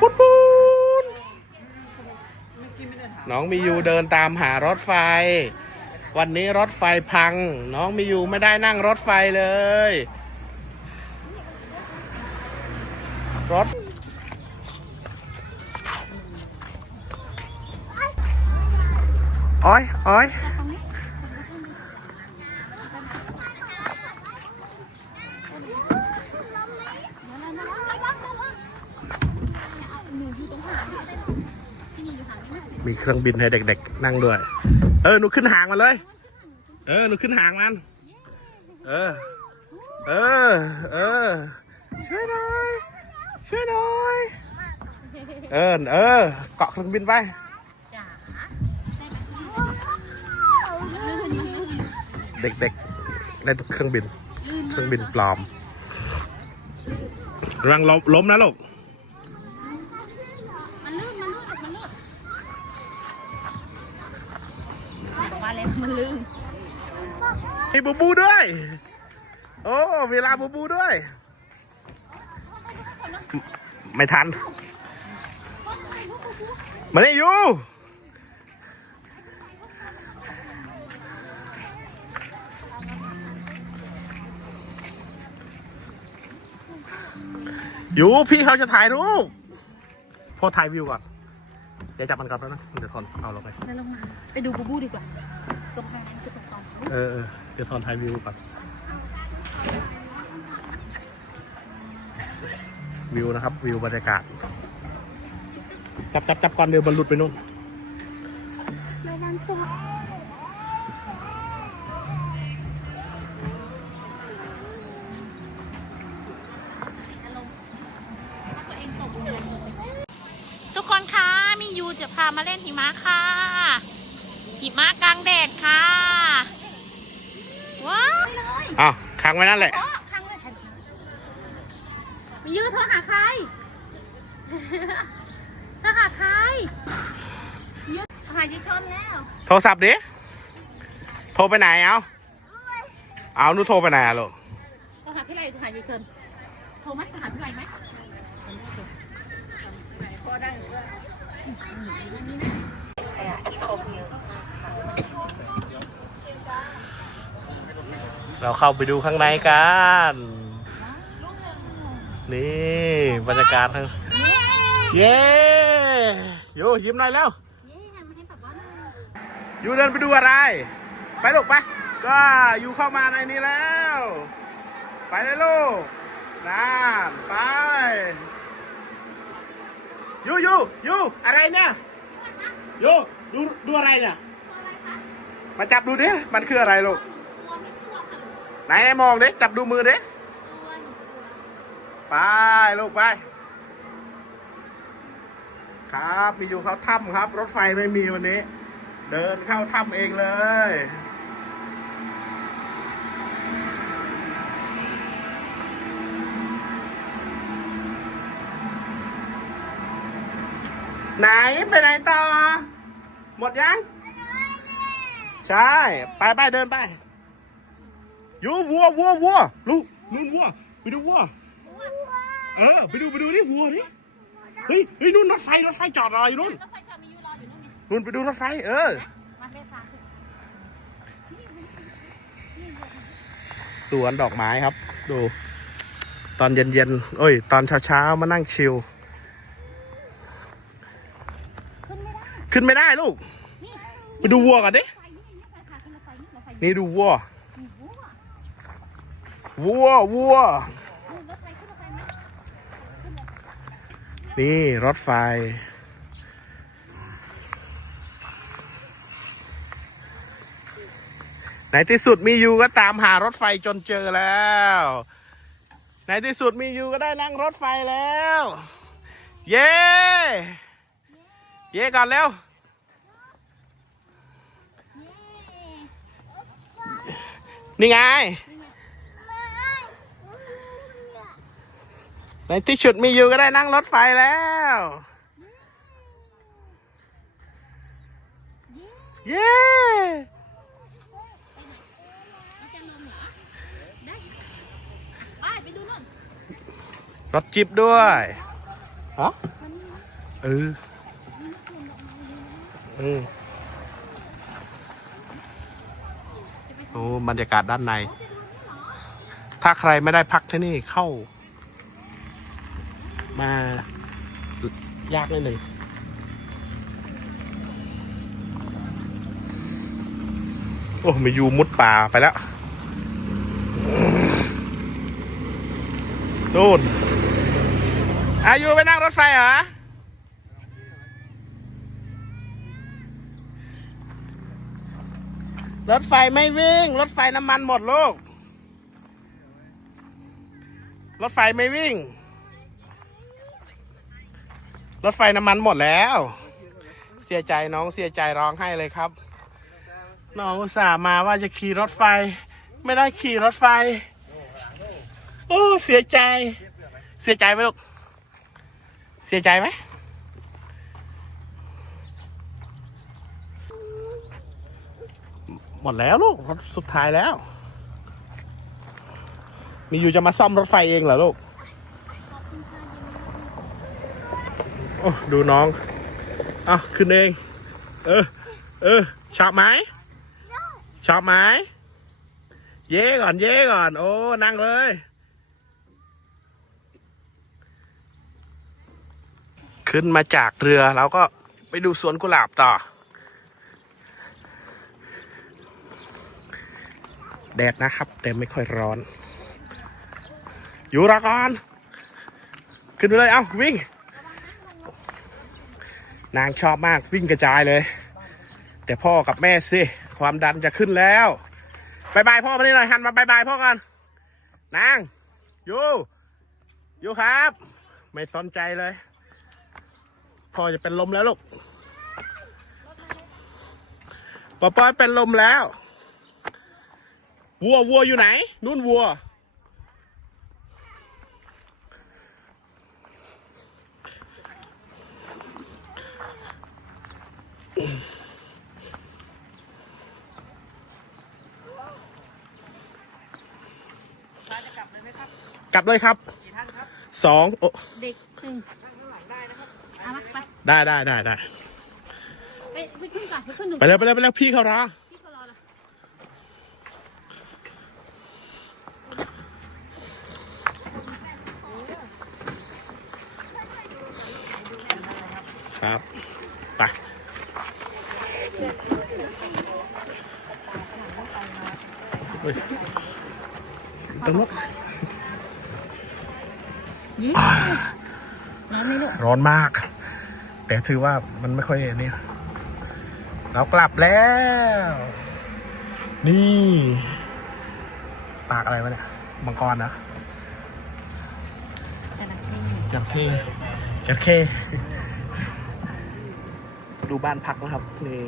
ปุ้นปุ้นน้องมียูเดินตามหารถไฟ วันนี้รถไฟพัง น้องมียูไม่ได้นั่งรถไฟเลย รถอ้อยอ้อย มีเครื่องบินให้เด็กๆ นั่งด้วย เออหนูขึ้นหางมาเลย เออหนูขึ้นหางมัน เออ เออ เออ ช่วยหน่อย ช่วยหน่อย เออ เออ เกาะเครื่องบินไป เด็กๆ ได้เครื่องบิน เครื่องบินปลอมรังล้มล้มนะลูก มันลื่น มันลื่น มันลื่น บอกว่าเล็กมันลื่นมีบูบูด้วย โอ้เวลาบูบูด้วย ไม่ทัน มานี่อยู่อยู่พี่เขาจะถ่ายรูปพอถ่ายวิวก่อน เดี๋ยวจับมันก่อนแล้วนะเดี๋ยวทอนเอาลงไป แล้วลงมาไปดูบูบูดีกว่าตรงทางนั้นคือตรงกองเขาเออเออเดี๋ยวทอนถ่ายวิวก่อนวิวนะครับ วิวบรรยากาศ จับจับจับก่อนเดี๋ยวมันหลุดไปนู่น ไม่ดันตัว จะพามาเล่นหิมะค่ะ หิมะกลางแดดค่ะ ว้าวเลยอ้าวค้างไว้นั่นแหละโอ้ครั้งเลยมียูโทรหาใคร โทรหาใครมียูโทรหาจิชนแล้วโทรศัพท์ดิ โทรไปไหนเอาเอาหนูโทรไปไหนอะลูกโทรหาพี่ไรโทรหาจิชนโทรไหมโทรหาพี่ไรไหม เราเข้าไปดูข้างในกัน นี่บรรยากาศทั้งเย้โยยิ้มหน่อยแล้วยู่เดินไปดูอะไร ไปลูกไป ก็อยู่เข้ามาในนี้แล้ว ไปเลยลูกนั่นไป ยู่อยู่อยู่อะไรเนี่ยอยู่ดูดูอะไรเนี่ยมาจับดูดิมันคืออะไรลูกไหนไหนมองดิจับดูมือดิไปลูกไป ครับมีอยู่เขาถ้ำครับ รถไฟไม่มีวันนี้ เดินเข้าถ้ำเองเลย ไหนไปไหนต่อ หมดยัง ใช่ไปไปเดินไปยูวัววัววัวลูกนู่นวัวไปดูวัวเออไปดูไปดูนี่วัวนี่เฮ้ยเฮ้ยนู่นรถไฟรถไฟจอดรออยู่นู่นรถไรนู่นไงนู่นไปดูรถไฟเออมาเล่นฟ้าคือสวนดอกไม้ครับ ดู ตอนเย็นๆเอ้ย ตอนเช้าๆมานั่งชิล ขึ้นไม่ได้ขึ้นไม่ได้ลูกนี่ไปดูวัวก่อนดิไฟนี่นี่ไฟขาขึ้นรถไฟนี่รถไฟนี่ดูวัวมีวัววัววัวนี่รถไฟขึ้นรถไฟไหมนี่รถไฟ ในที่สุดมียูก็ตามหารถไฟจนเจอแล้ว ในที่สุดมียูก็ได้นั่งรถไฟแล้ว เย้ เย้ก่อนเร็ว นี่ไงในที่สุดมีอยู่ก็ได้นั่งรถไฟแล้ว เย้รถจิบด้วยฮะเออเออ โอ้บรรยากาศด้านใน ถ้าใครไม่ได้พักที่นี่เข้า มายากนิดหนึ่งโอ้มียูมุดป่าไปแล้วนู่นอายุไปนั่งรถไฟเหรอ รถไฟไม่วิ่ง รถไฟน้ำมันหมดลูก รถไฟไม่วิ่ง รถไฟน้ำมันหมดแล้ว เสียใจน้องเสียใจร้องให้เลยครับ น้องอุตส่าห์มาว่าจะขี่รถไฟ ไม่ได้ขี่รถไฟ โอ้เสียใจ เสียใจไหมลูก เสียใจไหม หมดแล้วลูกรถสุดท้ายแล้ว มีอยู่จะมาซ่อมรถไฟเองเหรอลูกโอ้ดูน้องอะขึ้นเอง เออ เออ ชอบไหม ชอบไหม เย่ก่อน เย่ก่อน โอ้ นั่งเลย ขึ้นมาจากเรือเราก็ไปดูสวนกุหลาบต่อ แดดนะครับ แต่ไม่ค่อยร้อน อยู่รอก่อนขึ้นไปเลยเอ้าวิ่ง นางชอบมากวิ่งกระจายเลย แต่พ่อกับแม่สิ ความดันจะขึ้นแล้วบายบายพ่อมาหน่อยหันมาบายบายพ่อกันนางอยู่อยู่ครับ ไม่สนใจเลย พ่อจะเป็นลมแล้วลูกปอปอยเป็นลมแล้ว วัววัวอยู่ไหนนู่นวัวกลับเลยครับ สองโอ้เด็กหนึ่งเอามาไปได้ได้ได้ได้ ไปไปขึ้นก่อนไปขึ้นหนูไปเลยไปเลยไปเลยพี่เขารอพี่ก็รอละ ครับ ไป เฮ้ยตรงนู้น ยี่ ร้อนไหมลูกร้อนมาก แต่ถือว่ามันไม่ค่อยนี่เรากลับแล้ว นี่ปากอะไรวะเนี่ยมังกรนะแต่ละที่จระเข้จระเข้ดูบ้านพักนะครับนี่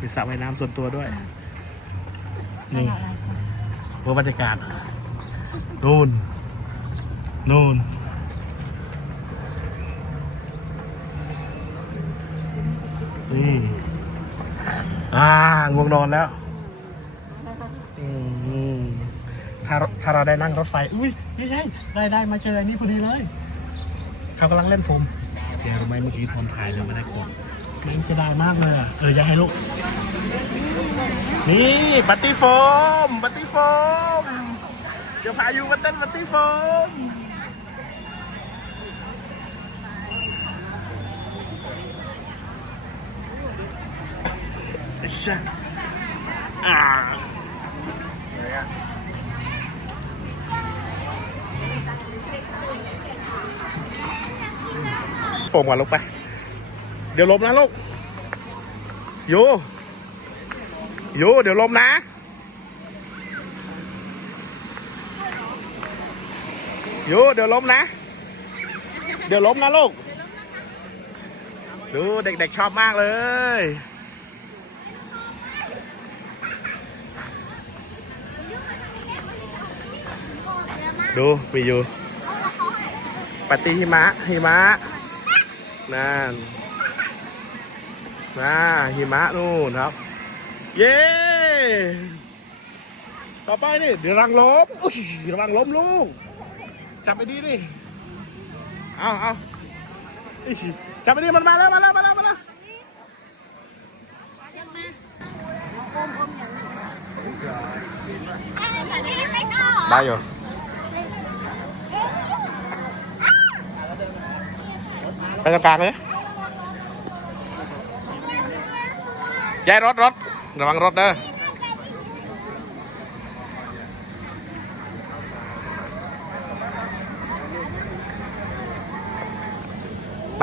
มีสระว่ายน้ำส่วนตัวด้วย นี่อะไรว่าบรรยากาศนู่นนู่น นี่อ่าง่วงนอนแล้วอืมถ้าถ้าเราได้นั่งรถไฟ อุ้ยใช่ใช่ได้ได้มาเจออันนี้พอดีเลย เขากำลังเล่นโฟมเดี๋ยวรู้ไหมเมื่อกี้ทอมถ่ายเลยไม่ได้กดมันเสียดายมากเลยอะเออ อย่าให้ลูก นี่บัตตี้โฟม บัตตี้โฟม เดี๋ยวพาอยู่มาเต้นบัตตี้โฟม อิชะอ่าโฟมก่อนลูกไป เดี๋ยวล้มนะลูกโยโยเดี๋ยวลมนะโยเดี๋ยวลมนะ เดี๋ยวล้มนะลูก ดูเด็กๆชอบมากเลย ดูมีอยู่ปฏิหิมะหิมะนั่นน่าหิมะนู่นครับ เย้ต่อไปนี่เดี๋ยวรังล้มอุ๊ยระวังล้มลูกจับไปดีดิเอาเอาอิชิจับไปดิมันมาแล้วมาแล้วมาแล้วมาแล้วได้อยู่ ตรงกลางเลยย้ายรถรถระวังรถเด้อ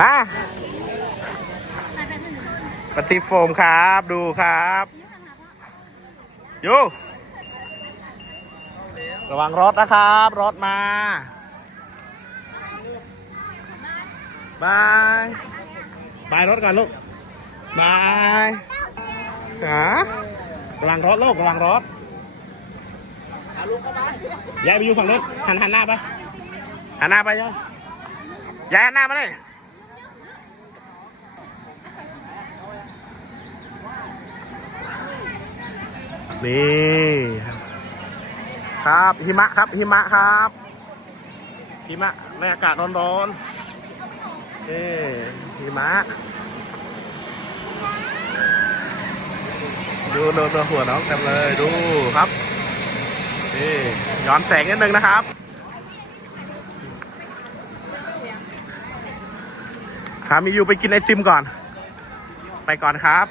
มาปฏิโฟมครับดูครับอยู่ระวังรถนะครับ รถมา บายบายรถก่อนลูกบายหากำลังรถลูกกำลังรถยายไปอยู่ฝั่งนู้นหันหันหน้าไปหันหน้าไปยายยายหันหน้ามาเลยนี่ครับหิมะครับหิมะครับหิมะในอากาศร้อนๆ นี่หิมะดูดูตัวหัวน้องเต็มเลยดูครับนี่ย้อนแสงนิดนึงนะครับครับมีอยู่ไปกินไอติมก่อน ไปก่อนครับ